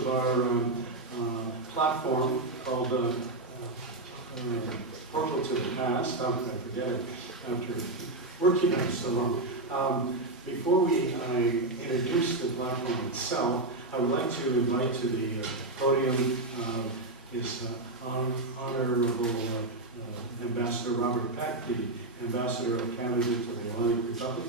of our platform called Portal to the Past. How could I forget it after working on it so long? Before we introduce the platform itself, I would like to invite to the podium His Honorable Ambassador Robert Peck, the Ambassador of Canada to the Hellenic Republic.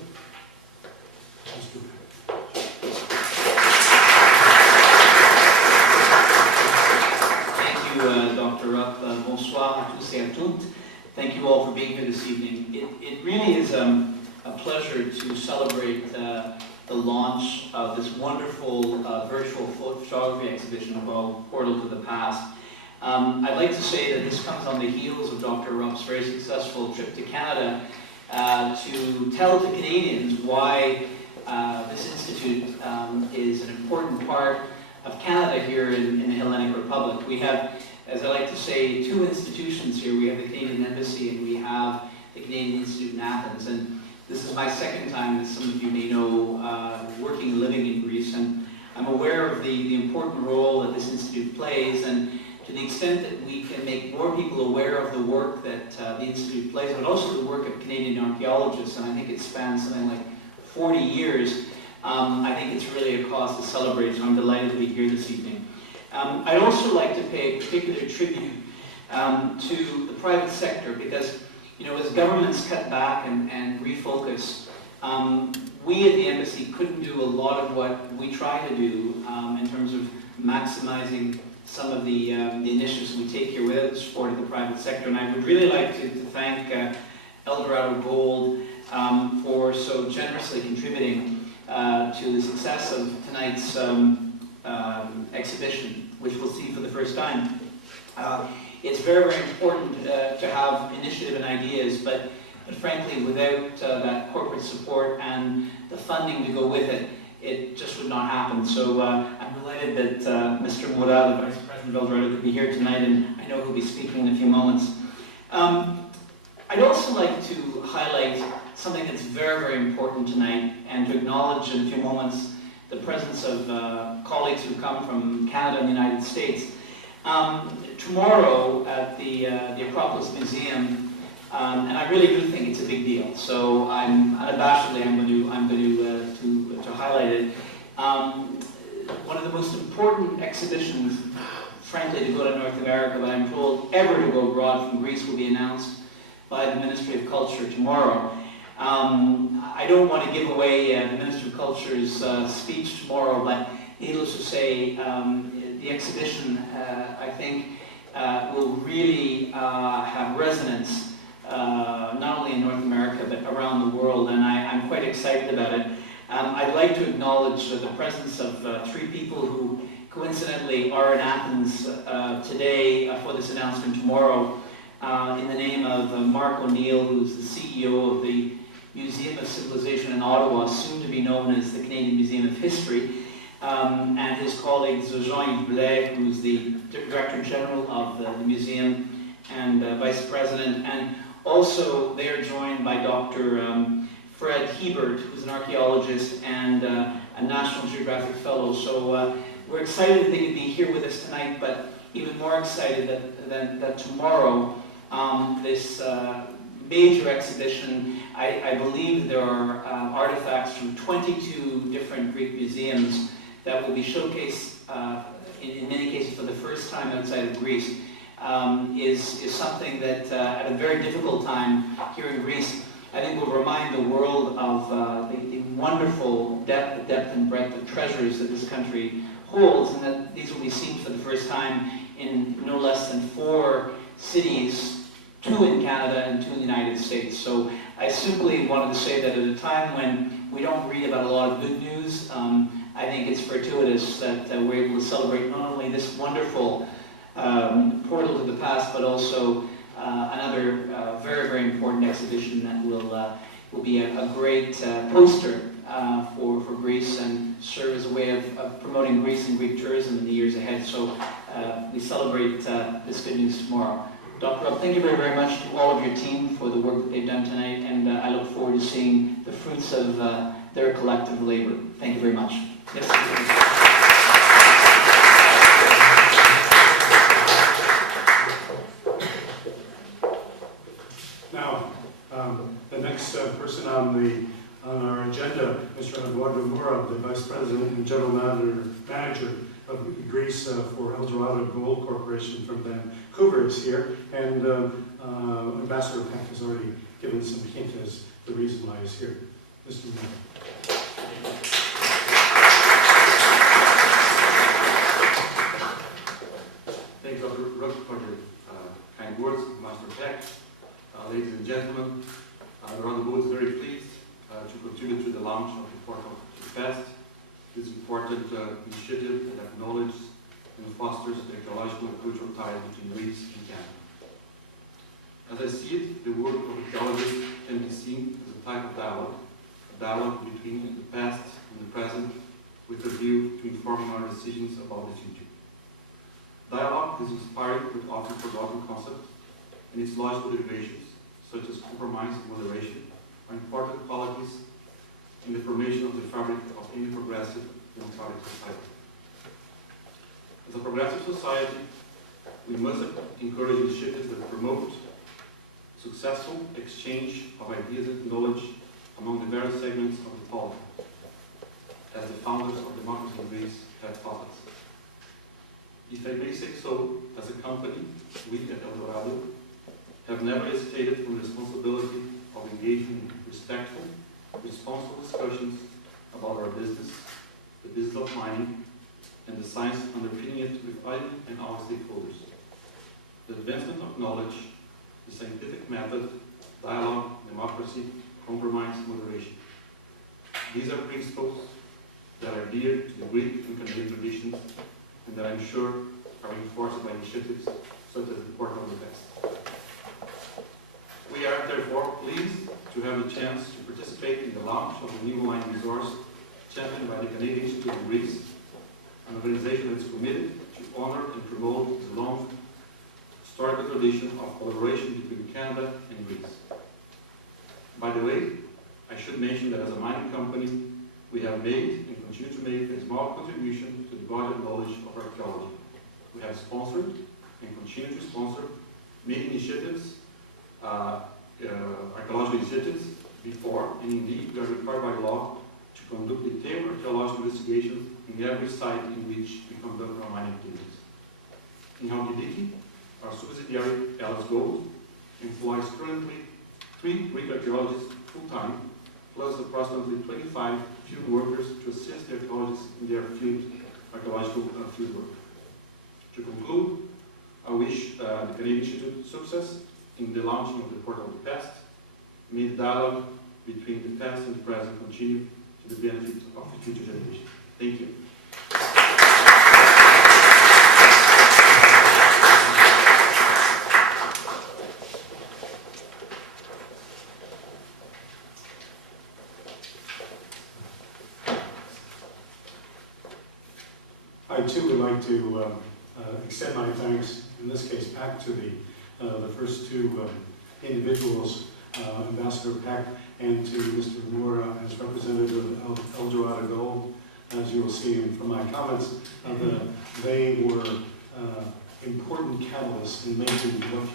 Thank you, Dr. Rupp. Bonsoir à tous et à toutes. Thank you all for being here this evening. It really is a pleasure to celebrate the launch of this wonderful virtual photography exhibition called Portal to the Past. I'd like to say that this comes on the heels of Dr. Rupp's very successful trip to Canada to tell to Canadians why this institute is an important part of Canada here in the Hellenic Republic. We have, as I like to say, two institutions here. We have the Canadian Embassy and we have the Canadian Institute in Athens. And this is my second time, as some of you may know, working and living in Greece. And I'm aware of the important role that this institute plays. And to the extent that we can make more people aware of the work that the Institute plays, but also the work of Canadian archaeologists, and I think it spans something like 40 years, I think it's really a cause to celebrate, so I'm delighted to be here this evening. I'd also like to pay particular tribute to the private sector, because, you know, as governments cut back and refocus, we at the Embassy couldn't do a lot of what we try to do in terms of maximizing some of the initiatives we take here without the support of the private sector. And I would really like to thank Eldorado Gold for so generously contributing to the success of tonight's exhibition, which we'll see for the first time. It's very, very important to have initiative and ideas, but frankly, without that corporate support and the funding to go with it, it just would not happen. So I'm delighted that Mr. Moral, the Vice President of Eldorado, could be here tonight, and I know he'll be speaking in a few moments. I'd also like to highlight something that's very, very important tonight, and to acknowledge in a few moments the presence of colleagues who come from Canada and the United States. Tomorrow at the Acropolis Museum, and I really do think it's a big deal. So I'm unabashedly I'm going to highlight it. One of the most important exhibitions, frankly, to go to North America, but I'm told ever to go abroad from Greece, will be announced by the Ministry of Culture tomorrow. I don't want to give away the Minister of Culture's speech tomorrow, but needless to say, the exhibition, I think, will really have resonance not only in North America, but around the world, and I'm quite excited about it. I'd like to acknowledge the presence of three people who coincidentally are in Athens today for this announcement tomorrow, in the name of Mark O'Neill, who's the CEO of the Museum of Civilization in Ottawa, soon to be known as the Canadian Museum of History, and his colleagues Jean-Yves Blais, who's the Director General of the museum and Vice President, and also they are joined by Dr. Fred Hebert, who's an archaeologist and a National Geographic Fellow. So we're excited that they could be here with us tonight, but even more excited that tomorrow, this major exhibition, I believe there are artifacts from 22 different Greek museums that will be showcased, in many cases for the first time outside of Greece, is something that at a very difficult time here in Greece, I think will remind the world of the wonderful depth and breadth of treasures that this country holds, and that these will be seen for the first time in no less than 4 cities, 2 in Canada and 2 in the United States. So I simply wanted to say that at a time when we don't read about a lot of good news, I think it's fortuitous that we're able to celebrate not only this wonderful portal to the past, but also another very, very important exhibition that will be a great poster for Greece and serve as a way of promoting Greece and Greek tourism in the years ahead. So we celebrate this good news tomorrow. Dr. Rupp, thank you very, very much to all of your team for the work that they've done tonight, and I look forward to seeing the fruits of their collective labor. Thank you very much. Yes. General Manager of Greece for El Dorado Gold Corporation from Vancouver is here, and Ambassador Peck has already given some hint as the reason why he's here. Mr. Mayor. Thanks, Dr. Rook, for your kind words, Master Peck. Ladies and gentlemen, the Roundabout is very pleased to contribute to the launch of the Portal to Fest. This important initiative that acknowledges and fosters the ecological and cultural ties between Greece and Canada. As I see it, the work of ecologists can be seen as a type of dialogue, a dialogue between the past and the present, with a view to informing our decisions about the future. Dialogue is inspired with often forgotten concepts, and its logical derivations, such as compromise and moderation, are important qualities in the formation of the fabric of any progressive democratic society. As a progressive society, we must encourage initiatives that promote successful exchange of ideas and knowledge among the various segments of the polity, as the founders of democracy in Greece have taught us. If I may say so, as a company, we at El Dorado have never hesitated from the responsibility of engaging in respectful, responsible discussions about our business, the business of mining, and the science underpinning it with value and all stakeholders. The advancement of knowledge, the scientific method, dialogue, democracy, compromise, moderation. These are principles that are dear to the Greek and Canadian traditions, and that I'm sure are reinforced by initiatives such as the Portal of the Fest. We are therefore pleased to have the chance to participate in the launch of the new mining resource championed by the Canadian Institute of Greece, an organization that is committed to honor and promote the long historical tradition of collaboration between Canada and Greece. By the way, I should mention that as a mining company, we have made and continue to make a small contribution to the body of knowledge of archaeology. We have sponsored and continue to sponsor many initiatives, archaeological initiatives before, and indeed we are required by law to conduct detailed archaeological investigations in every site in which we conduct our mining activities. In Halkidiki, our subsidiary, Alice Gold, employs currently 3 Greek archaeologists full-time, plus approximately 25 field workers to assist the archaeologists in their archaeological field work. To conclude, I wish the Canadian Institute success in the launching of the Portal of the Past. May the dialogue between the past and the present continue to the benefit of the future generation. Thank you. I too would like to extend my thanks, in this case, back to the first 2 individuals, Ambassador Peck and to Mr. Moore as representative of El Dorado Gold. As you will see from my comments, they were important catalysts in making what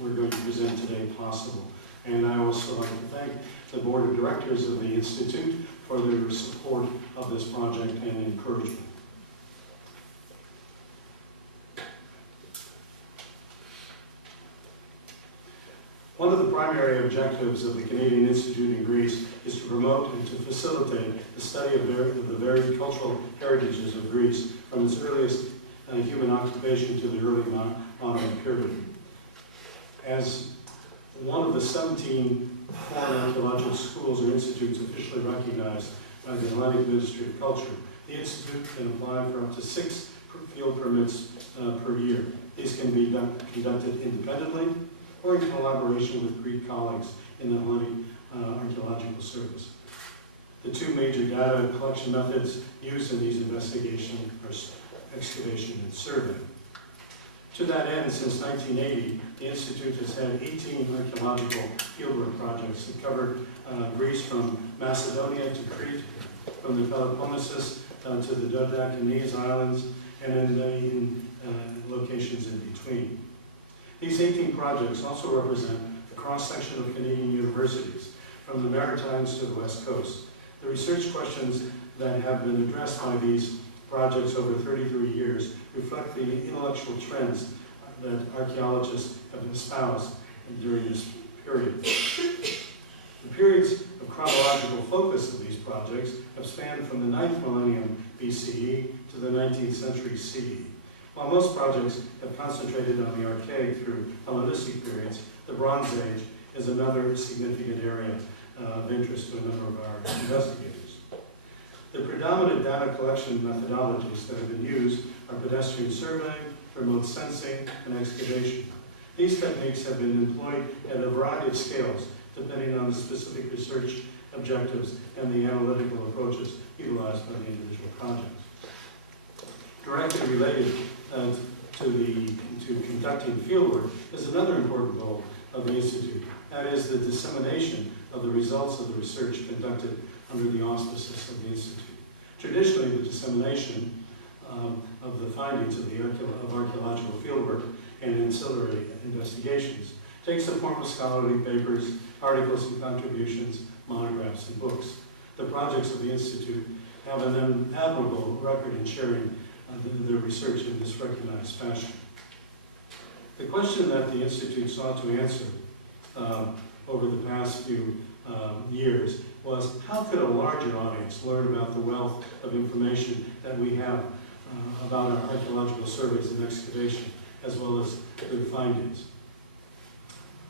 we're going to present today possible. And I also like to thank the Board of Directors of the Institute for their support of this project and encouragement. One of the primary objectives of the Canadian Institute in Greece is to promote and to facilitate the study of the varied cultural heritages of Greece from its earliest human occupation to the early modern period. As one of the 17 foreign archaeological schools or institutes officially recognized by the Atlantic Ministry of Culture, the Institute can apply for up to 6 field permits per year. These can be conducted independently or in collaboration with Greek colleagues in the Atlantic Archaeological Service. The 2 major data collection methods used in these investigations are excavation and survey. To that end, since 1980, the Institute has had 18 archaeological fieldwork projects that covered Greece from Macedonia to Crete, from the Peloponnesus to the Dodecanese Islands, and in locations in between. These 18 projects also represent a cross-section of Canadian universities, from the Maritimes to the West Coast. The research questions that have been addressed by these projects over 33 years reflect the intellectual trends that archaeologists have espoused during this period. The periods of chronological focus of these projects have spanned from the 9th millennium BCE to the 19th century CE. While most projects have concentrated on the Archaic through Hellenistic periods, the Bronze Age is another significant area of interest to a number of our investigators. The predominant data collection methodologies that have been used are pedestrian surveying, remote sensing, and excavation. These techniques have been employed at a variety of scales, depending on the specific research objectives and the analytical approaches utilized by the individual projects. Directly related to conducting fieldwork is another important goal of the Institute. That is the dissemination of the results of the research conducted under the auspices of the Institute. Traditionally, the dissemination of the findings of archaeological fieldwork and ancillary investigations takes the form of scholarly papers, articles and contributions, monographs, and books. The projects of the Institute have an admirable record in sharing their research in this recognized fashion. The question that the Institute sought to answer over the past few years was, how could a larger audience learn about the wealth of information that we have about our archaeological surveys and excavation, as well as their findings?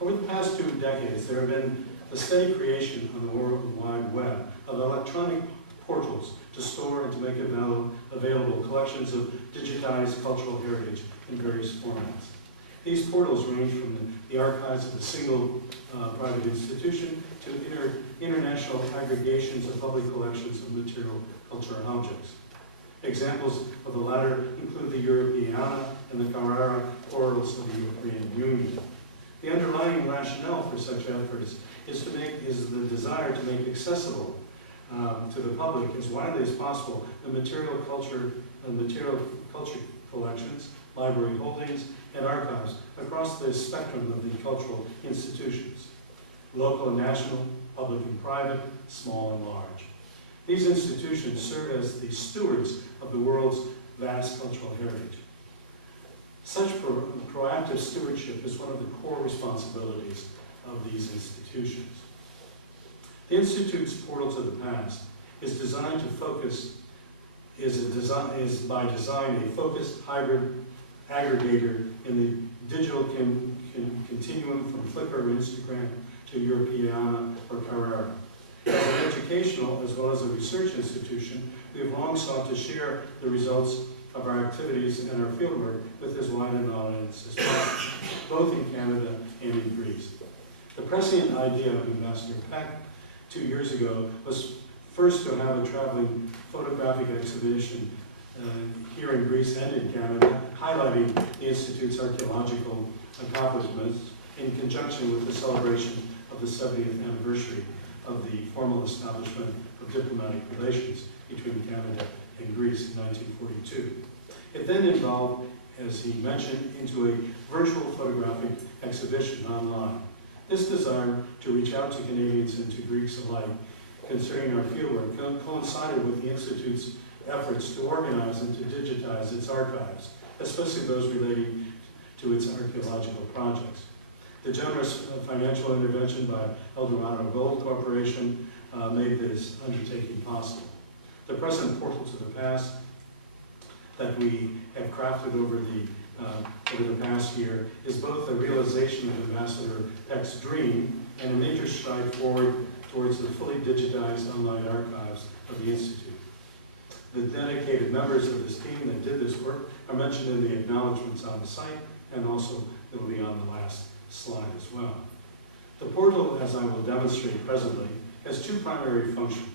Over the past 2 decades, there have been a steady creation on the World Wide Web of electronic portals to store and to make available collections of digitized cultural heritage in various formats. These portals range from the archives of a single private institution to international aggregations of public collections of material cultural objects. Examples of the latter include the Europeana and the Carrara portals of the European Union. The underlying rationale for such efforts is the desire to make accessible to the public as widely as possible the material culture collections, library holdings, and archives across the spectrum of the cultural institutions, local and national, public and private, small and large. These institutions serve as the stewards of the world's vast cultural heritage. Such proactive stewardship is one of the core responsibilities of these institutions. The Institute's Portal to the Past is designed to focus, is by design a focused hybrid aggregator in the digital continuum from Flickr or Instagram to Europeana or Carrara. As an educational as well as a research institution, we have long sought to share the results of our activities and our fieldwork with as wide an audience as possible, both in Canada and in Greece. The prescient idea of Ambassador Peck 2 years ago was first to have a traveling photographic exhibition here in Greece and in Canada, highlighting the Institute's archaeological accomplishments in conjunction with the celebration of the 70th anniversary of the formal establishment of diplomatic relations between Canada and Greece in 1942. It then evolved, as he mentioned, into a virtual photographic exhibition online. This desire to reach out to Canadians and to Greeks alike concerning our fieldwork coincided with the Institute's efforts to organize and to digitize its archives, especially those relating to its archaeological projects. The generous financial intervention by Eldorado Gold Corporation made this undertaking possible. The present Portal to the Past that we have crafted over the past year is both a realization of Ambassador Peck's dream and a major stride forward towards the fully digitized online archives of the Institute. The dedicated members of this team that did this work are mentioned in the acknowledgments on the site, and also it will be on the last slide as well. The portal, as I will demonstrate presently, has 2 primary functions.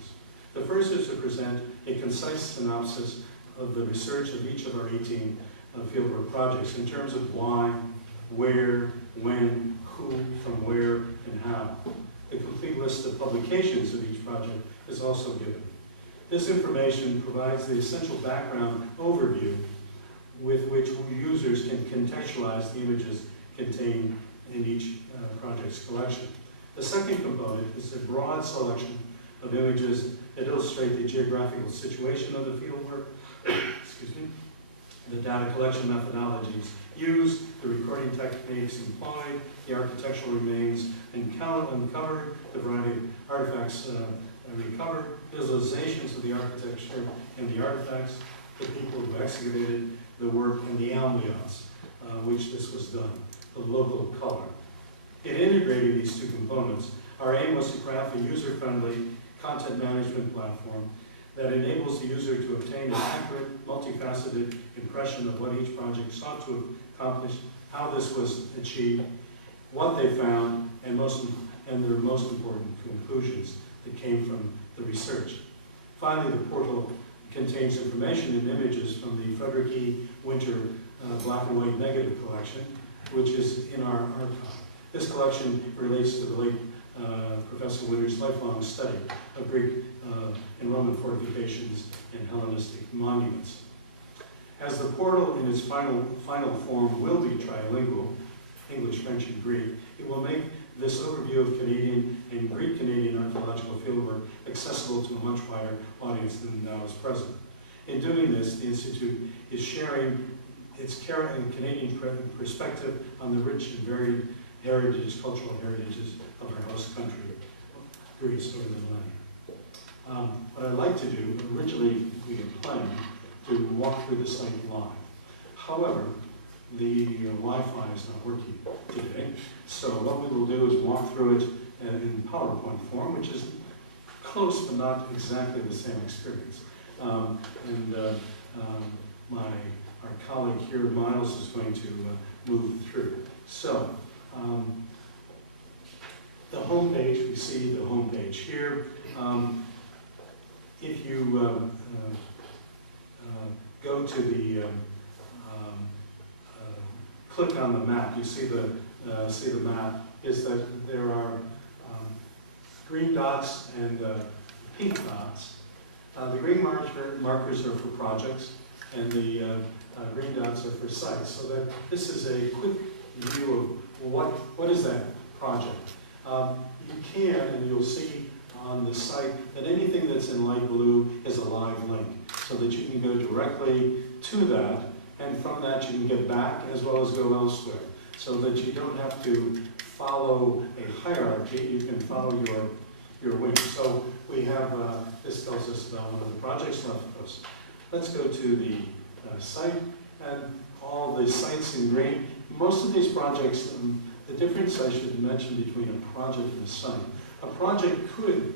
The first is to present a concise synopsis of the research of each of our 18 fieldwork projects in terms of why, where, when, who, from where, and how. A complete list of publications of each project is also given. This information provides the essential background overview with which users can contextualize the images contained in each project's collection. The second component is a broad selection of images that illustrate the geographical situation of the fieldwork, excuse me, the data collection methodologies used, the recording techniques employed, the architectural remains uncovered, the variety of artifacts recovered, visualizations of the architecture and the artifacts, the people who excavated the work, and the ambiance which this was done, the local color. In integrating these two components, our aim was to craft a user-friendly content management platform that enables the user to obtain an accurate, multifaceted impression of what each project sought to accomplish, how this was achieved, what they found, and their most important conclusions that came from the research. Finally, the portal contains information and images from the Frederick E. Winter black and white negative collection, which is in our archive. This collection relates to the late Professor Winter's lifelong study of Greek and Roman fortifications and Hellenistic monuments. As the portal in its final form will be trilingual, English, French, and Greek, it will make this overview of Canadian and Greek-Canadian archaeological fieldwork accessible to a much wider audience than now is present. In doing this, the Institute is sharing its Canadian perspective on the rich and varied cultural heritages of our host country, Greece, or the millennium. What I'd like to do, originally we had planned to walk through the site live. However, the Wi-Fi is not working today, so what we will do is walk through it in PowerPoint form, which is close but not exactly the same experience. Our colleague here, Miles, is going to move through. So, the home page, we see the home page here. If you go to the click on the map, you see the map is that there are green dots and pink dots. The green markers are for projects, and the green dots are for sites. So that this is a quick view of what is that project. You can, and you'll see on the site, that anything that's in light blue is a live link, so that you can go directly to that, and from that you can get back as well as go elsewhere, so that you don't have to follow a hierarchy, you can follow your wings. So we have, this tells us about one of the projects left of us. Let's go to the site, and all the sites in green. Most of these projects, the difference I should mention between a project and a site. A project could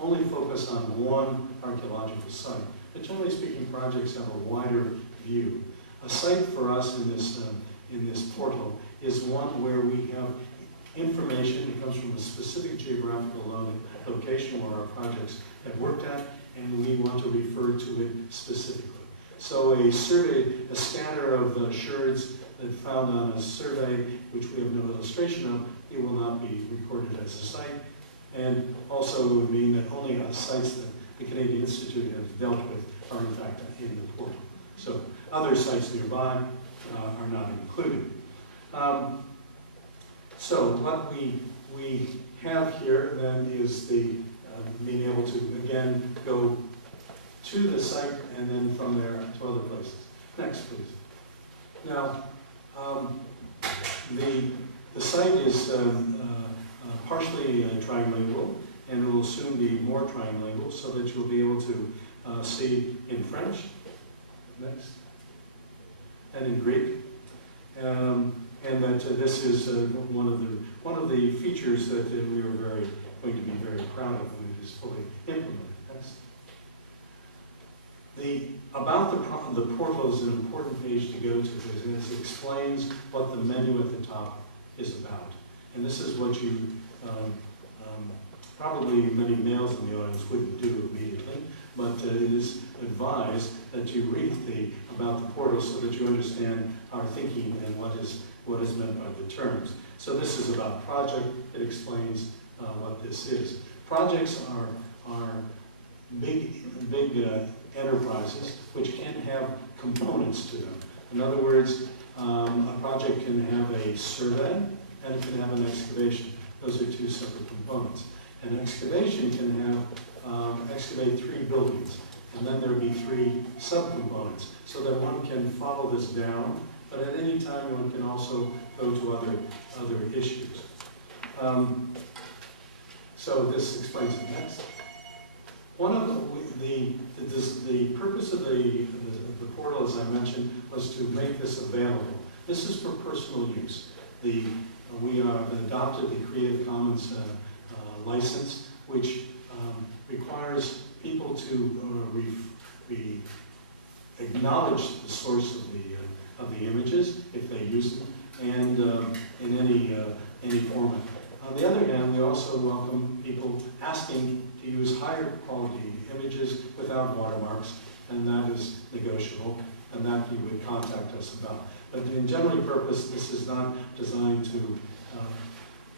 only focus on one archaeological site, but generally speaking, projects have a wider view. A site for us in this portal is one where we have information that comes from a specific geographical location where our projects have worked at, and we want to refer to it specifically. So a survey, a scatter of sherds that found on a survey, which we have no illustration of, it will not be recorded as a site. And also it would mean that only sites that the Canadian Institute has dealt with are in fact in the portal. So other sites nearby are not included. So what we have here then is the being able to again go to the site and then from there to other places. Next, please. Now, the site is partially trilingual, and it will soon be more trilingual, so that you'll be able to see in French, next, and in Greek, and that this is one of the features that we are going to be very proud of when it is fully implemented. Next. About the portal is an important page to go to, because it explains what the menu at the top is about. And this is what you, probably many males in the audience wouldn't do immediately, but it is advised that you read about the portal so that you understand our thinking and what is meant by the terms. So this is about project. It explains what this is. Projects are big enterprises which can have components to them. In other words, a project can have a survey and it can have an excavation. Those are two separate components. An excavation can have excavate 3 buildings, and then there would be 3 subcomponents, so that one can follow this down, but at any time one can also go to other issues. So this explains it next. One of the purpose of the portal, as I mentioned, was to make this available. This is for personal use. We have adopted the Creative Commons license, which requires people to acknowledge the source of the images if they use them, and in any format. On the other hand, we also welcome people asking to use higher quality images without watermarks, and that is negotiable, and that you would contact us about. But in general purpose, this is not designed to,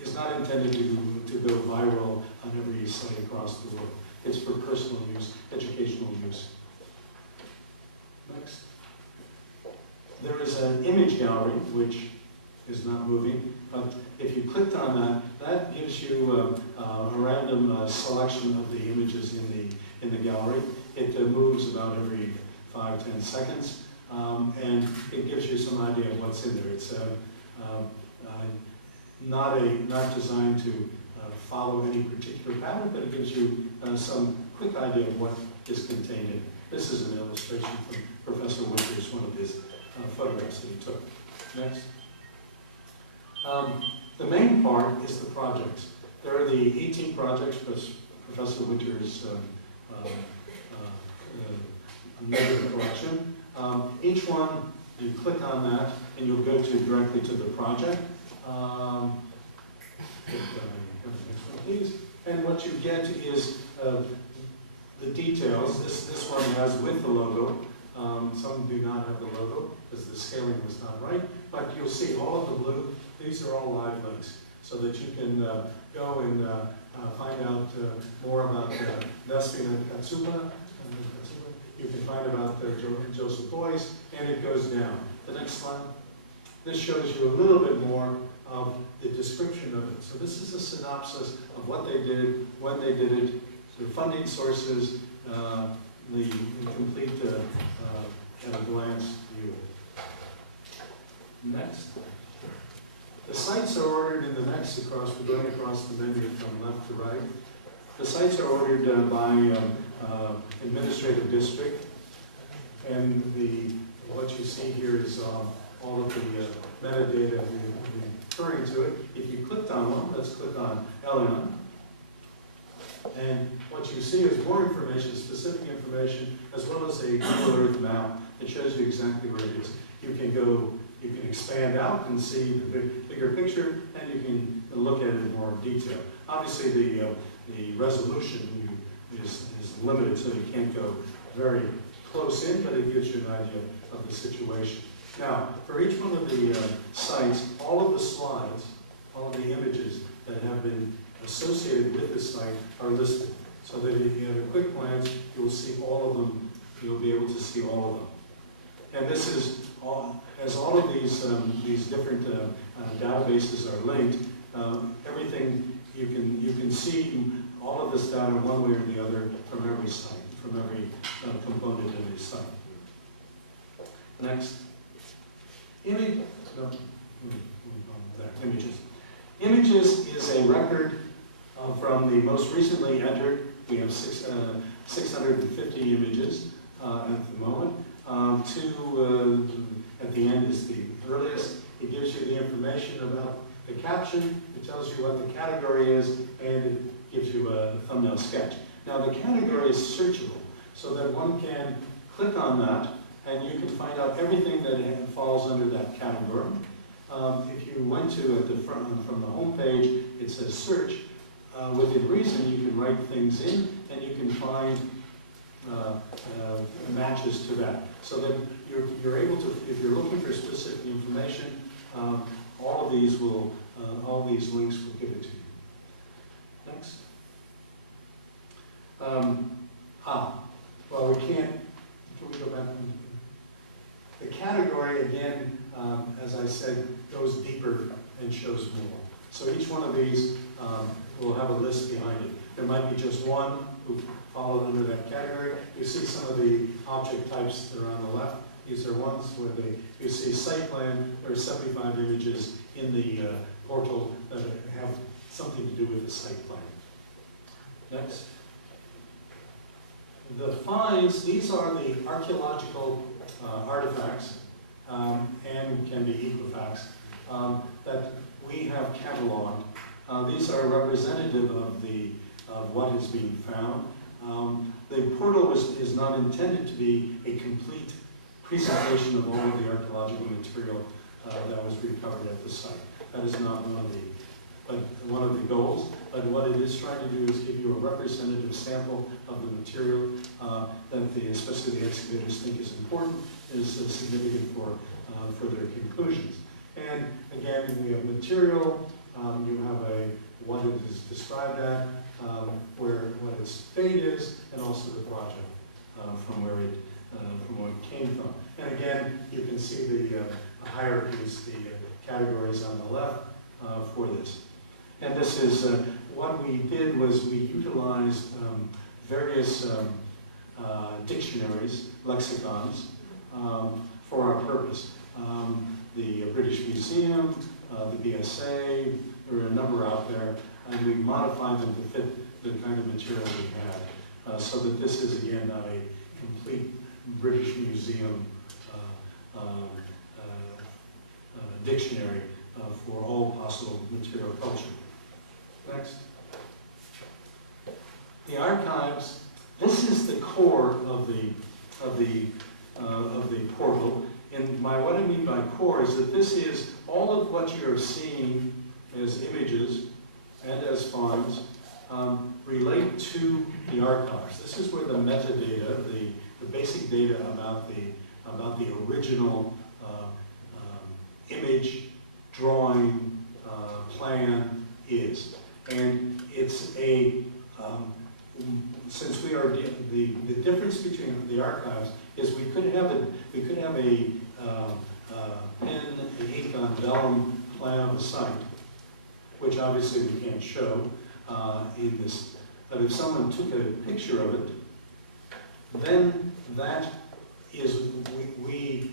is not intended to go viral on every site across the world. It's for personal use, educational use. Next. There is an image gallery, which is not moving, but if you clicked on that, that gives you a random selection of the images in the gallery. It moves about every 5-10 seconds, and it gives you some idea of what's in there. It's not designed to follow any particular pattern, but it gives you some quick idea of what is contained in it. This is an illustration from Professor Winters, one of his photographs that he took. Next. The main part is the projects. There are the 18 projects plus Professor Winters' mega collection. Each one, you click on that, and you'll go directly to the project. And what you get is the details. This one has with the logo. Some do not have the logo because the scaling was not right. But you'll see all of the blue. These are all live links, so that you can go and find out more about Despina Katsuba. You can find about Joseph Beuys, and it goes down. The next slide. This shows you a little bit more of the description of it. So this is a synopsis of what they did, when they did it, their funding sources, the complete at a glance view. Next. The sites are ordered in the next we're going across the menu from left to right. The sites are ordered by administrative district, and what you see here is all of the metadata referring to it. If you clicked on one, let's click on Elion, and what you see is more information, specific information, as well as a Google Earth map that shows you exactly where it is. You can expand out and see the bigger picture, and you can look at it in more detail. Obviously, the resolution is limited, so you can't go very close in, but it gives you an idea of the situation. Now, for each one of the sites, all of the slides, all of the images that have been associated with this site are listed, so that if you have a quick glance, you'll see all of them. You'll be able to see all of them. And this is as all of these different databases are linked. Everything you can see all of this data one way or the other from every site, from every component in the site. Next. Images. Images is a record from the most recently entered. We have 650 images at the moment. At the end is the earliest. It gives you the information about the caption. It tells you what the category is, and it gives you a thumbnail sketch. Now the category is searchable, so that one can click on that, and you can find out everything that falls under that category. If you went to at the front from the home page, it says search. Within reason, you can write things in, and you can find matches to that, so that you're able to, if you're looking for specific information, all these links will give it to you. Next. Well, we can't. Can we go back? The category again, as I said, goes deeper and shows more. So each one of these will have a list behind it. There might be just one, who fall under that category. You see some of the object types that are on the left. These are ones where you see site plan. There are 75 images in the portal that have something to do with the site plan. Next. The finds, these are the archaeological artifacts and can be equifacts that we have cataloged. These are representative of what is being found. The portal is not intended to be a complete presentation of all of the archaeological material that was recovered at the site. That is not one of the goals, but what it is trying to do is give you a representative sample of the material that especially the excavators think is important, is significant for their conclusions. And again, we have material, you have what it is described at, what its fate is, and also the project from where it came from. And again, you can see the hierarchies, the categories on the left for this. And this is what we did was we utilized various dictionaries, lexicons, for our purpose. The British Museum, the BSA, there are a number out there, and we modified them to fit the kind of material we had, so that this is again not a complete British Museum dictionary for all possible material culture. Next. The archives. This is the core of the portal. And what I mean by core is that this is all of what you're seeing as images and as finds relate to the archives. This is where the metadata, the basic data about the original image, drawing, plan is. And it's since we are the difference between the archives is we could have a pen and ink on vellum plan of a site, which obviously we can't show in this. But if someone took a picture of it, then that is we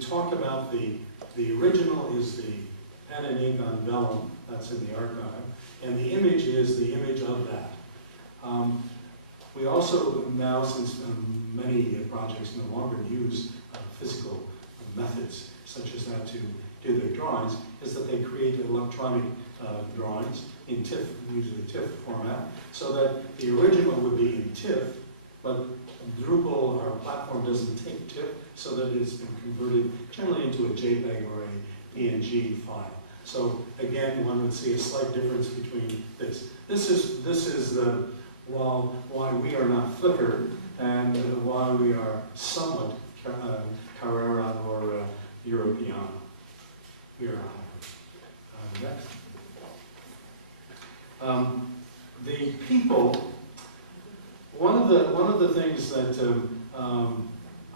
talk about the original is the pen and ink on vellum, that's in the archive, and the image is the image of that. We also now, since many projects no longer use physical methods such as that to do their drawings, is that they create electronic drawings in TIFF, usually TIFF format, so that the original would be in TIFF, but Drupal, our platform, doesn't take TIFF, so that it's been converted generally into a JPEG or a PNG file. So again, one would see a slight difference between this. This is why we are not Flickr and why we are somewhat Carrera or European. We are next. The people. One of the things that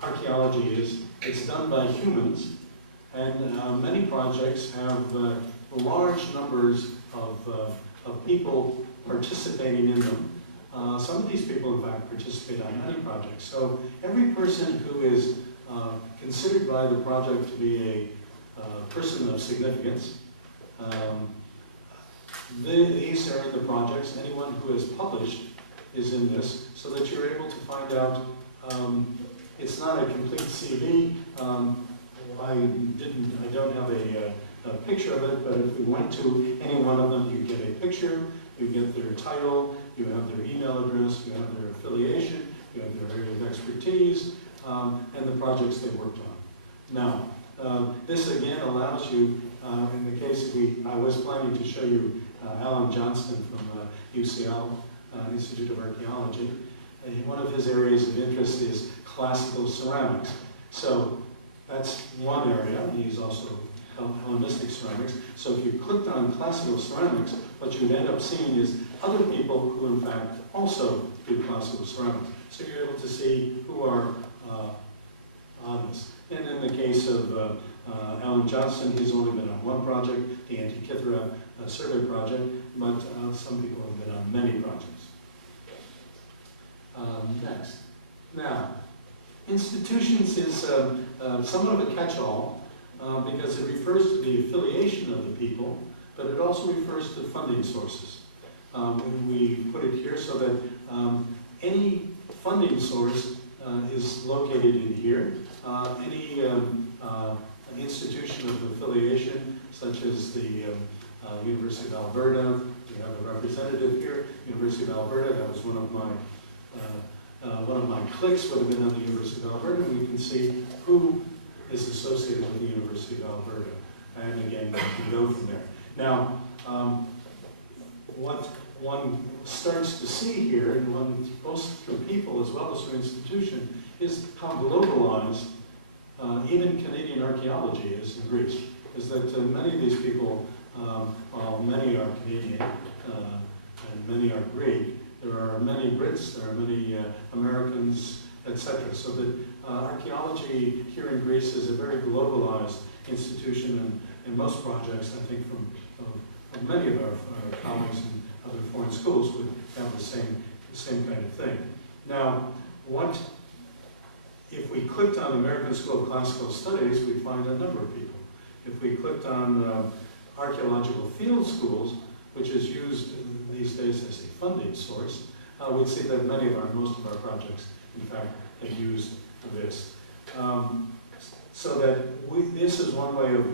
archaeology is, it's done by humans, and many projects have large numbers of people participating in them. Some of these people, in fact, participate on many projects. So every person who is considered by the project to be a person of significance, these are in the projects. Anyone who has published is in this, so that you're able to find out. It's not a complete CV. I don't have a picture of it, but if we went to any one of them, you get a picture, you get their title, you have their email address, you have their affiliation, you have their area of expertise, and the projects they worked on. Now, this again allows you, in the case I was planning to show you Alan Johnston from UCL, Institute of Archaeology, and one of his areas of interest is classical ceramics. So that's one area. He's also Hellenistic ceramics. So if you clicked on classical ceramics, what you'd end up seeing is other people who, in fact, also do classical ceramics. So you're able to see who are on this. And in the case of Alan Johnston, he's only been on one project, the Antikythera survey project, but some people have been on many projects. Next. Now, institutions is somewhat of a catch-all because it refers to the affiliation of the people, but it also refers to funding sources. We put it here so that any funding source is located in here. Any institution of affiliation, such as the University of Alberta, we have a representative here, University of Alberta. That was one of my clicks would have been on the University of Alberta, and we can see who is associated with the University of Alberta. And again, we can go from there. Now, what one starts to see here, and both through people as well as through institution, is how globalized even Canadian archaeology is in Greece. Is that many of these people, while many are Canadian and many are Greek, there are many Brits, there are many Americans, etc. So that archaeology here in Greece is a very globalized institution, and most projects, I think, from many of our colleagues in other foreign schools would have the same kind of thing. Now, if we clicked on American School of Classical Studies, we find a number of people. If we clicked on archaeological field schools, which is used these days as a funding source, we'd see that most of our projects, in fact, have used this. So that this is one way of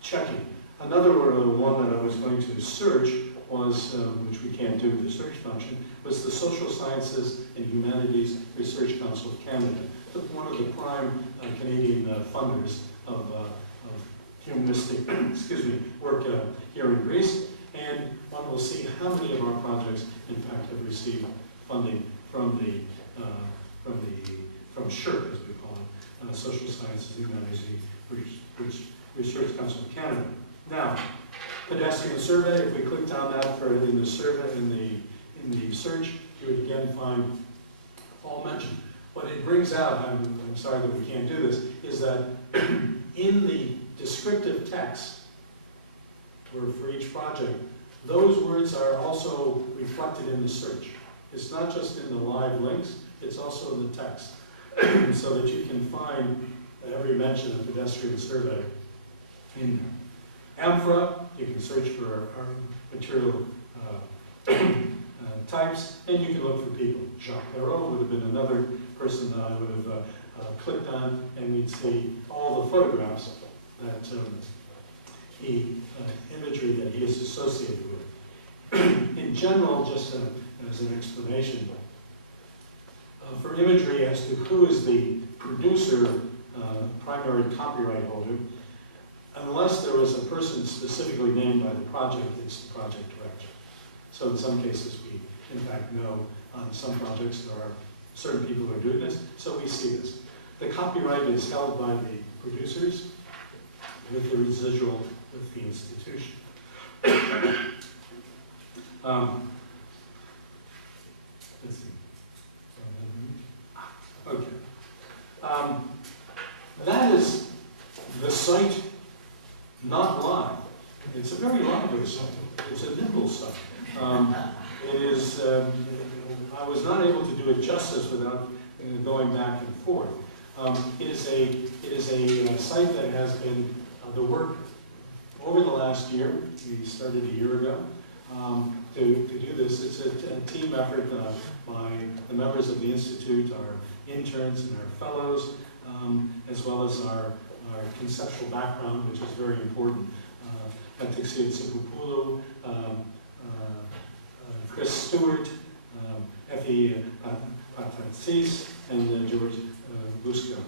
checking. Another one that I was going to search was, which we can't do the search function, was the Social Sciences and Humanities Research Council of Canada, one of the prime Canadian funders of humanistic work here in Greece, and one will see how many of our projects, in fact, have received funding from SHRC, as we call it, Social Sciences and Humanities Research Council of Canada. Now, pedestrian survey. If we clicked on that in the survey in the search, you would again find all mentioned. What it brings out, I'm sorry that we can't do this, is that in the descriptive text, for each project, those words are also reflected in the search. It's not just in the live links, it's also in the text, so that you can find every mention of pedestrian survey in there. AMFRA, you can search for material types, and you can look for people. Jacques Perrault would have been another person that I would have clicked on, and we'd see all the photographs that imagery that he is associated with. In general, just as an explanation, for imagery as to who is the producer, primary copyright holder, unless there was a person specifically named by the project, it's the project director. So in some cases, we in fact know on some projects there are certain people who are doing this, so we see this. The copyright is held by the producers with the residual with the institution. Let's see. Okay. That is the site not live. It's a very lively site. It's a nimble site. It is, I was not able to do it justice without going back and forth. It is a site that has been the work over the last year. We started a year ago to do this. It's a team effort by the members of the Institute, our interns and our fellows, as well as our conceptual background, which is very important. Atixia Tsipopoulou, Chris Stewart, Effie Patatsis, and George Busco.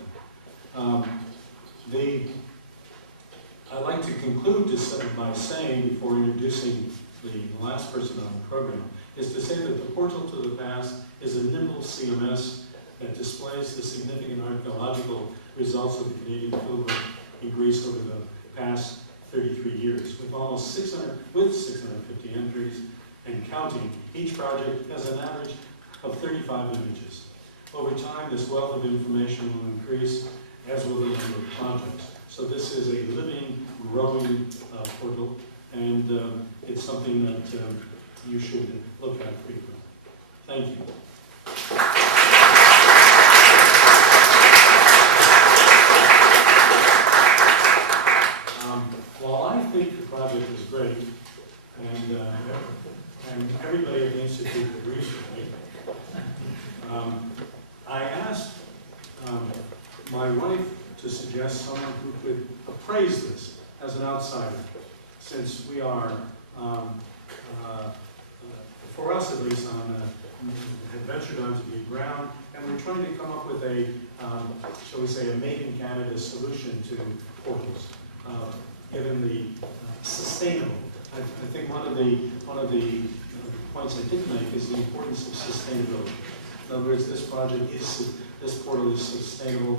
I'd like to conclude by saying, before introducing the last person on the program, is to say that the Portal to the Past is a nimble CMS that displays the significant archaeological results of the Canadian fieldwork in Greece over the past 33 years. With almost 650 entries and counting, each project has an average of 35 images. Over time, this wealth of information will increase, as will the number of projects. So this is a living, growing portal, and it's something that you should look at frequently. Thank you. suggest someone who could appraise this as an outsider, since we are, for us at least, have ventured onto deep ground, and we're trying to come up with a, shall we say, a made-in-Canada solution to portals, given the sustainable. I think one of the points I did make is the importance of sustainability. In other words, this portal is sustainable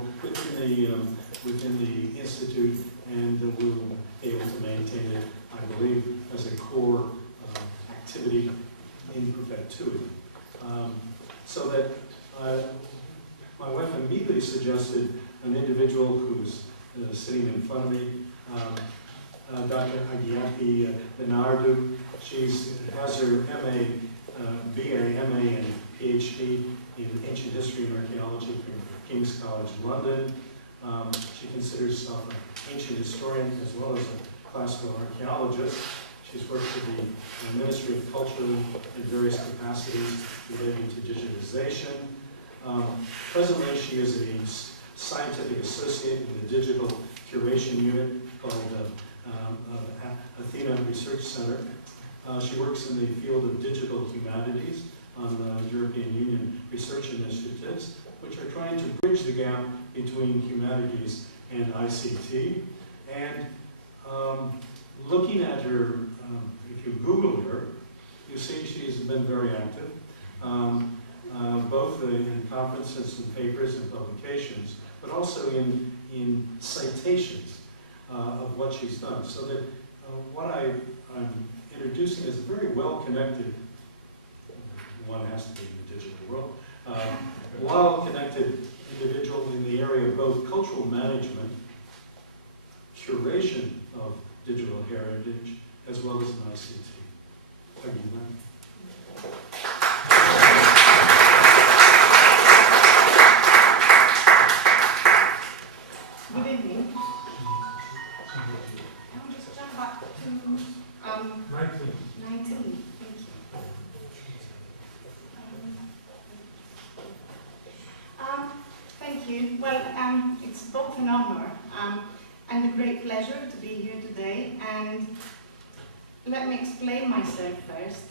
within the Institute, and we will be able to maintain it, I believe, as a core activity in perpetuity. So that my wife immediately suggested an individual who's sitting in front of me, Dr. Agiaki Benardu. She has her MA, BA, MA, and PhD in Ancient History and Archaeology from King's College London. She considers herself an ancient historian as well as a classical archaeologist. She's worked for the Ministry of Culture in various capacities relating to digitization. Presently, she is a scientific associate in the digital curation unit called Athena Research Center. She works in the field of digital humanities on European Union research initiatives, which are trying to bridge the gap between humanities and ICT. And looking at her, if you Google her, you see she's been very active, both in conferences and papers and publications, but also in citations of what she's done. So that what I'm introducing is a very well-connected, one has to be in the digital world, well-connected individual in the area of both cultural management, curation of digital heritage, as well as an ICT. Thank you, ma'am. Good evening. Can we just jump back to 19? Thank you. Thank you. Well, it's both an honor and a great pleasure to be here today. And let me explain myself first.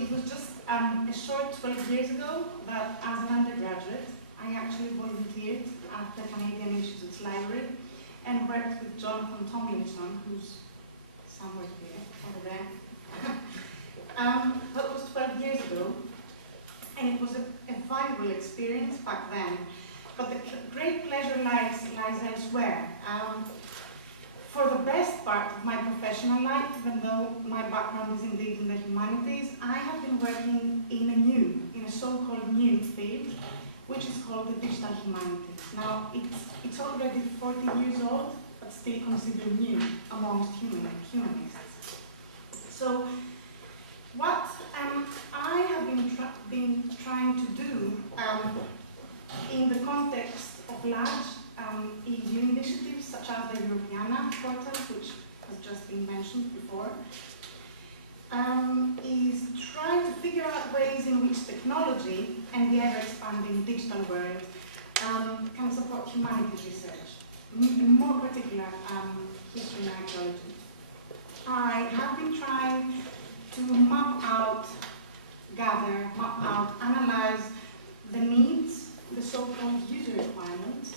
It was just a short 12 years ago that, as an undergraduate, I actually volunteered at the Canadian Institute's library and worked with Jonathan Tomlinson, who's somewhere here, over there. That was 12 years ago, and it was a valuable experience back then. But the great pleasure lies elsewhere. For the best part of my professional life, even though my background is indeed in the humanities, I have been working in a so-called new field, which is called the digital humanities. Now, it's already 40 years old, but still considered new amongst humanists. So, what I have been trying to do in the context of large EU initiatives such as the Europeana portal, which has just been mentioned before, is trying to figure out ways in which technology and the ever-expanding digital world can support humanities research, in more particular history and archaeology. I have been trying to map out, analyze the needs, the so-called user requirements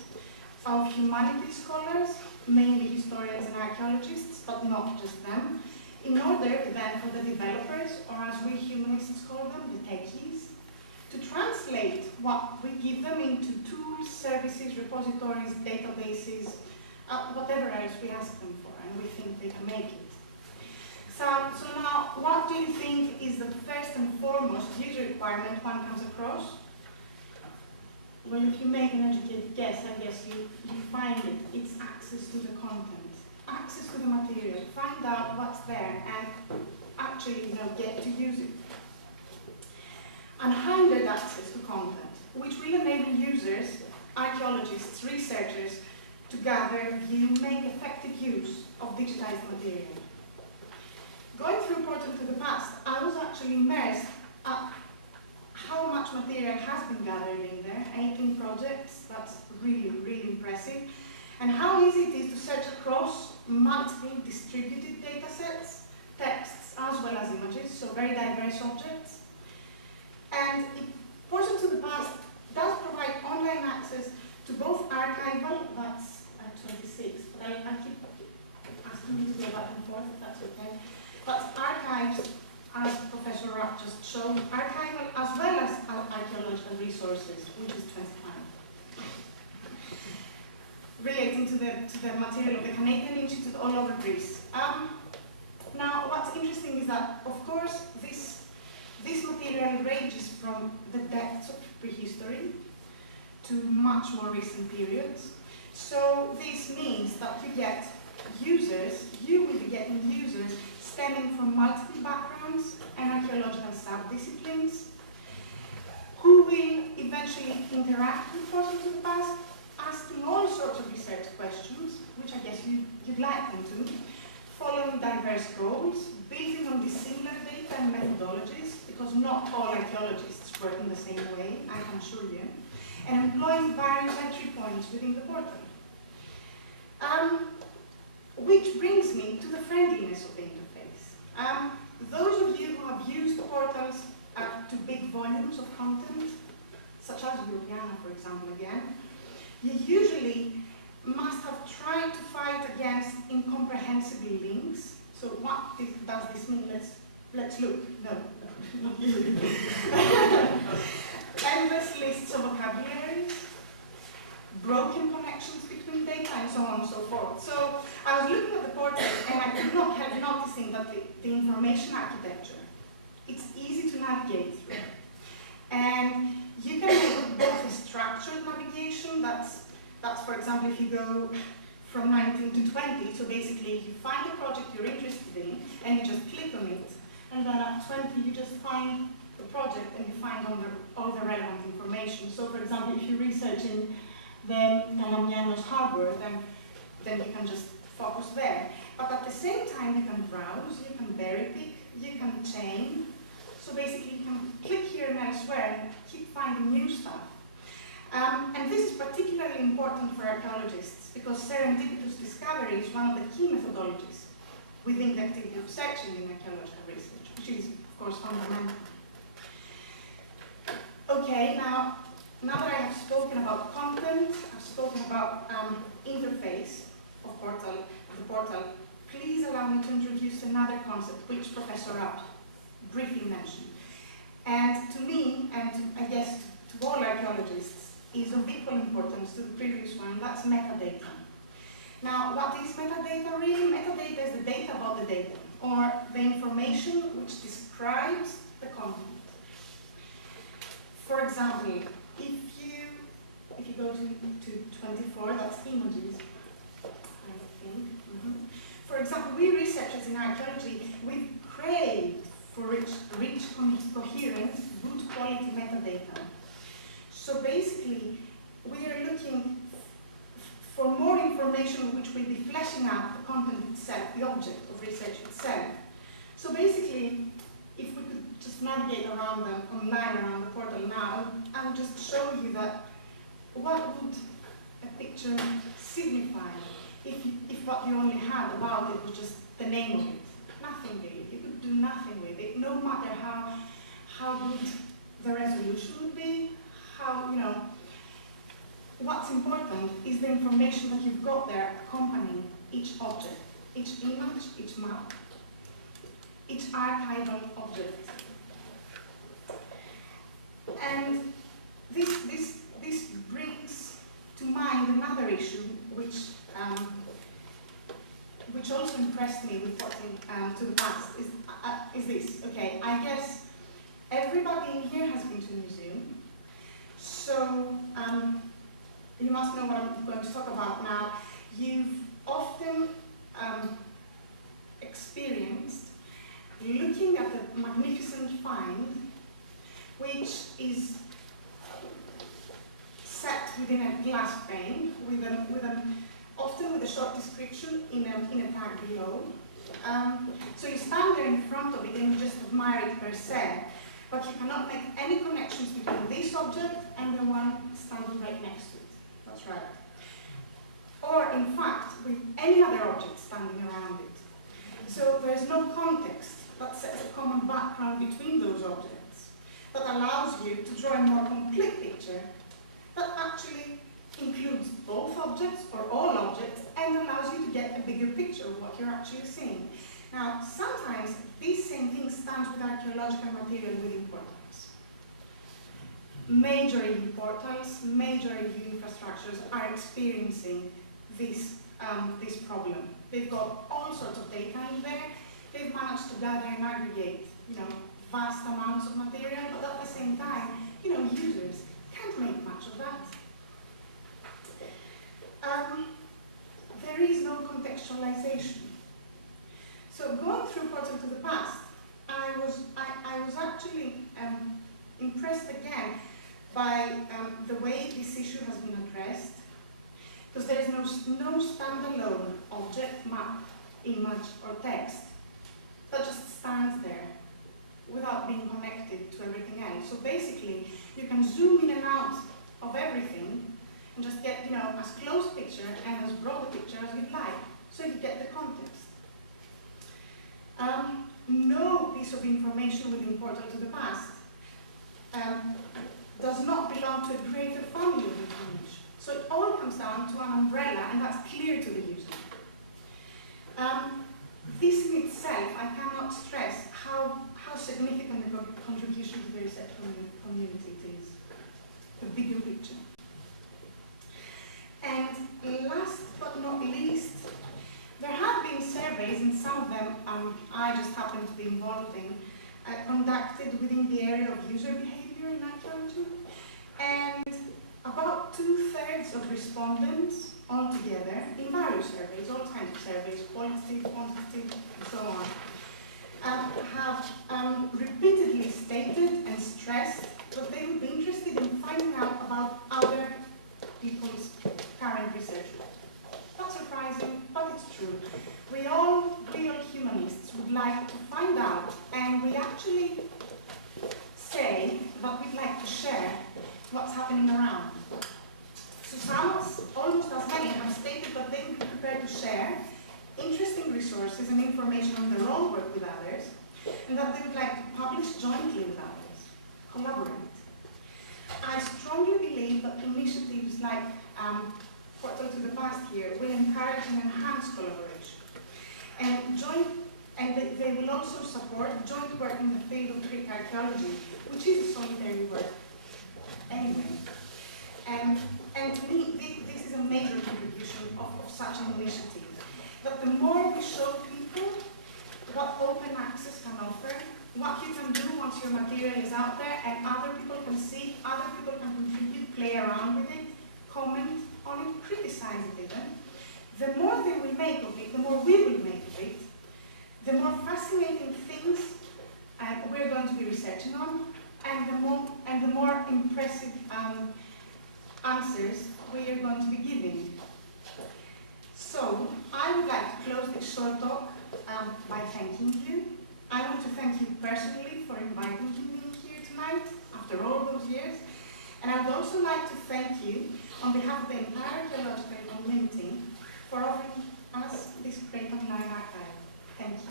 of humanities scholars, mainly historians and archaeologists, but not just them, in order then for the developers, or as we humanists call them, the techies, to translate what we give them into tools, services, repositories, databases, whatever else we ask them for, and we think they can make it. So now, what do you think is the first and foremost user requirement one comes across? Well, if you make an educated guess, I guess you find it. It's access to the content, access to the material, find out what's there, and actually get to use it. Unhindered access to content, which will enable users, archaeologists, researchers, to gather, view, make effective use of digitized material. Going through Portal to the Past, I was actually immersed at how much material has been gathered in there, 18 projects, that's really, really impressive. and how easy it is to search across multiple distributed data sets, texts as well as images, so very diverse objects. And Portal to the Past does provide online access to both archival, that's 26, but I keep asking you to go back and forth if that's okay. That's archives, as Professor Rapp just showed, archival as well as archaeological resources, which is 25. Relating to the material of the Canadian Institute all over Greece. Now, what's interesting is that, of course, this material ranges from the depths of prehistory to much more recent periods. So this means that you will be getting users stemming from multiple backgrounds and archaeological sub-disciplines who will eventually interact with Portal to the Past, asking all sorts of research questions, which I guess you'd like them to, following diverse goals, building on dissimilar data and methodologies, because not all archaeologists work in the same way, I can assure you, and employing various entry points within the portal. Which brings me to the friendliness of the interface. Those of you who have used portals to big volumes of content, such as Europeana, for example, again, you usually must have tried to fight against incomprehensible links. So what does this mean? Let's look. No, not you. Endless lists of vocabularies, broken connections between data, and so on and so forth. So I was looking at the portal and I could not help noticing that the information architecture, it's easy to navigate through. And you can make both a structured navigation, that's for example if you go from 19 to 20, so basically you find a project you're interested in and you just click on it, and then at 20 you just find the project and you find all the relevant information. So for example, if you're researching the Calamianos Harbour, then you can just focus there. But at the same time you can browse, you can berry pick, you can chain. So basically you can click here and elsewhere and keep finding new stuff. And this is particularly important for archaeologists because serendipitous discovery is one of the key methodologies within the activity of searching in archaeological research, which is, of course, fundamental. Okay, now that I have spoken about content, I've spoken about interface of the portal, please allow me to introduce another concept which Professor Rapp briefly mentioned. And to me, and I guess to all archaeologists, is of equal importance to the previous one, that's metadata. Now, what is metadata really? Metadata is the data about the data, or the information which describes the content. For example, if you go to 24, that's images, I think. For example, we researchers in archaeology, we crave for rich, coherent, good quality metadata. So basically, we are looking for more information which will be fleshing out the content itself, the object of research itself. So basically, if we could just navigate around them online, around the portal now, and just show you that what would a picture signify if what you only had about it was just the name of it. Nothing really. You could do nothing with it, no matter how good the resolution would be, what's important is the information that you've got there accompanying each object, each image, each map, each archival object. And this brings to mind another issue which also impressed me with Portal to the Past is this. Okay, I guess everybody in here has been to a museum, so you must know what I'm going to talk about now. You've often experienced looking at a magnificent find which is set within a glass frame, often with a short description in a tag below. So you stand there in front of it and you just admire it per se, but you cannot make any connections between this object and the one standing right next to it. That's right. or in fact with any other object standing around it. So there's no context that sets a common background between those objects that allows you to draw a more complete picture that actually includes both objects or all objects and allows you to get a bigger picture of what you're actually seeing. Now, sometimes this same thing stands with archaeological material with importance. Major importance, major EU infrastructures are experiencing this problem. They've got all sorts of data in there. They've managed to gather and aggregate, vast amounts of material, but at the same time, users can't make much of that. There is no contextualization. So going through Portal to the Past, I was actually impressed again by the way this issue has been addressed, because there is no standalone object, map, image, or text that just stands there without being connected to everything else. So basically, you can zoom in and out of everything and just get, as close a picture and as broad a picture as you'd like, so you get the context. No piece of information within Portal to the Past does not belong to a greater family of information. So it all comes down to an umbrella, and that's clear to the user. This in itself, I cannot stress how significant the contribution to the research community it is. The bigger picture. And last but not least, there have been surveys, and some of them I just happen to be involved in, conducted within the area of user behavior in archaeology. And about 2/3 of respondents altogether, in various surveys, all kinds of surveys, qualitative, quantitative, and so on, have repeatedly stated and stressed that they would be interested in finding out about other people's current research. Not surprising, but it's true. We all real humanists would like to find out, and we actually say that we'd like to share what's happening around. So some, almost as many, have stated that they would be prepared to share interesting resources and information on their own work with others, and that they would like to publish jointly with others, collaborate. I strongly believe that initiatives like Portal to the Past here will encourage and enhance collaboration. And they will also support joint work in the field of Greek archaeology, which is a solitary work anyway. And to me, this is a major contribution of such an initiative. That the more we show people what open access can offer, what you can do once your material is out there and other people can see, other people can contribute, play around with it, comment on it, criticize it even, the more they will make of it, the more we will make of it, the more fascinating things we're going to be researching on, and the more impressive answers we are going to be giving. So, I would like to close this short talk by thanking you. I want to thank you personally for inviting me here tonight, after all those years. And I would also like to thank you on behalf of the entire archaeological community for offering us this great online archive. Thank you.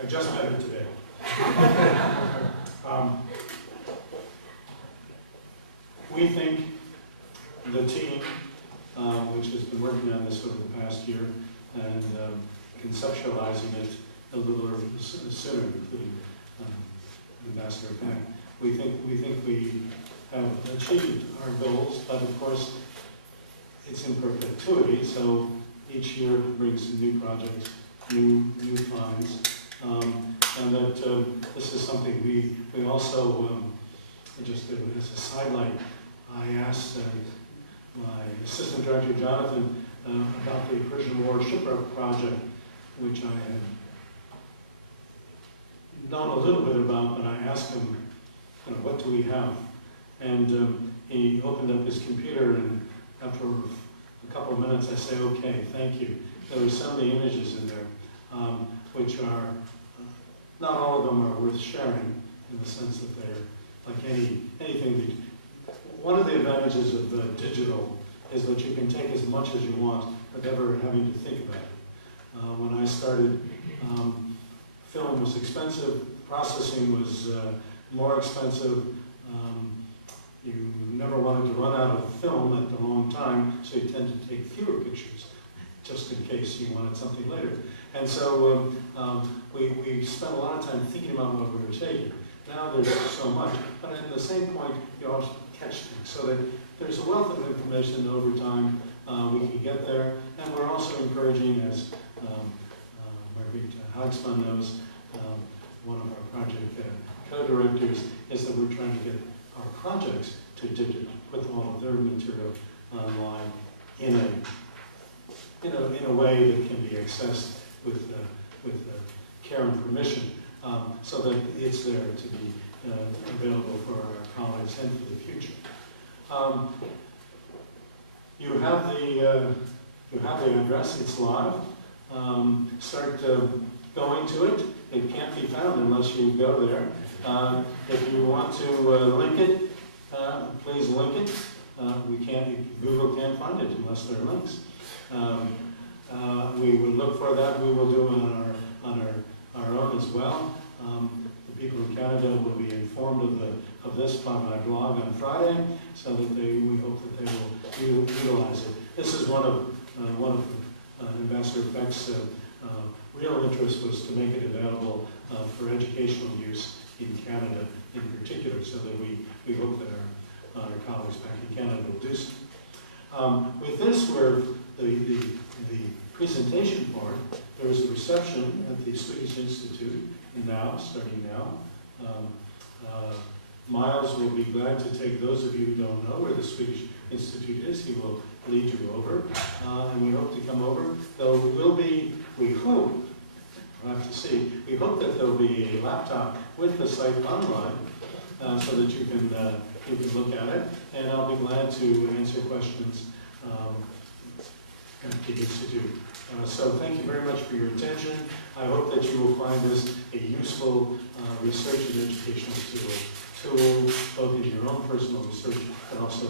I just met her today. We think the team, which has been working on this over the past year and conceptualizing it a little sooner, including Ambassador Peck, we think we have achieved our goals, but of course it's in perpetuity, so each year brings new projects, new finds, and that this is something we also, just as a sidelight, I asked my assistant director Jonathan about the Persian War shipwreck project, which I had known a little bit about, but I asked him, what do we have? And he opened up his computer, and after a couple of minutes I say, okay, thank you. There were so many images in there, which are not all of them are worth sharing in the sense that they're like anything that, one of the advantages of the digital is that you can take as much as you want without ever having to think about it. When I started, film was expensive, processing was more expensive. You never wanted to run out of film at the wrong time, so you tend to take fewer pictures, just in case you wanted something later. And so we spent a lot of time thinking about what we were taking. Now there's so much, but at the same point, you also catch things, so that there's a wealth of information over time. We can get there, and we're also encouraging, as Margaret Hogsman knows, one of our project co-directors, is that we're trying to get our projects to digital, put all of their material online in a way that can be accessed with care and permission, so that it's there to be available for our colleagues and for the future. You have the address. It's live. Start going to it. It can't be found unless you go there. If you want to link it, please link it. Google can't find it unless there are links. We would look for that. We will do it on our own as well. The people in Canada will be informed of this by my blog on Friday, so that we hope that they will utilize it. This is one of Ambassador Beck's real interest, was to make it available for educational use in Canada in particular, so that we hope that our colleagues back in Canada will do so. With this, we're the presentation part. There is a reception at the Swedish Institute starting now. Miles will be glad to take those of you who don't know where the Swedish Institute is. He will lead you over, and we hope to come over. There will be, we hope, we'll have to see, we hope that there'll be a laptop with the site online, so that you can look at it, and I'll be glad to answer questions at the Institute. So thank you very much for your attention. I hope that you will find this a useful research and educational tool, both in your own personal research, but also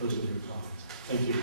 those of your colleagues. Thank you.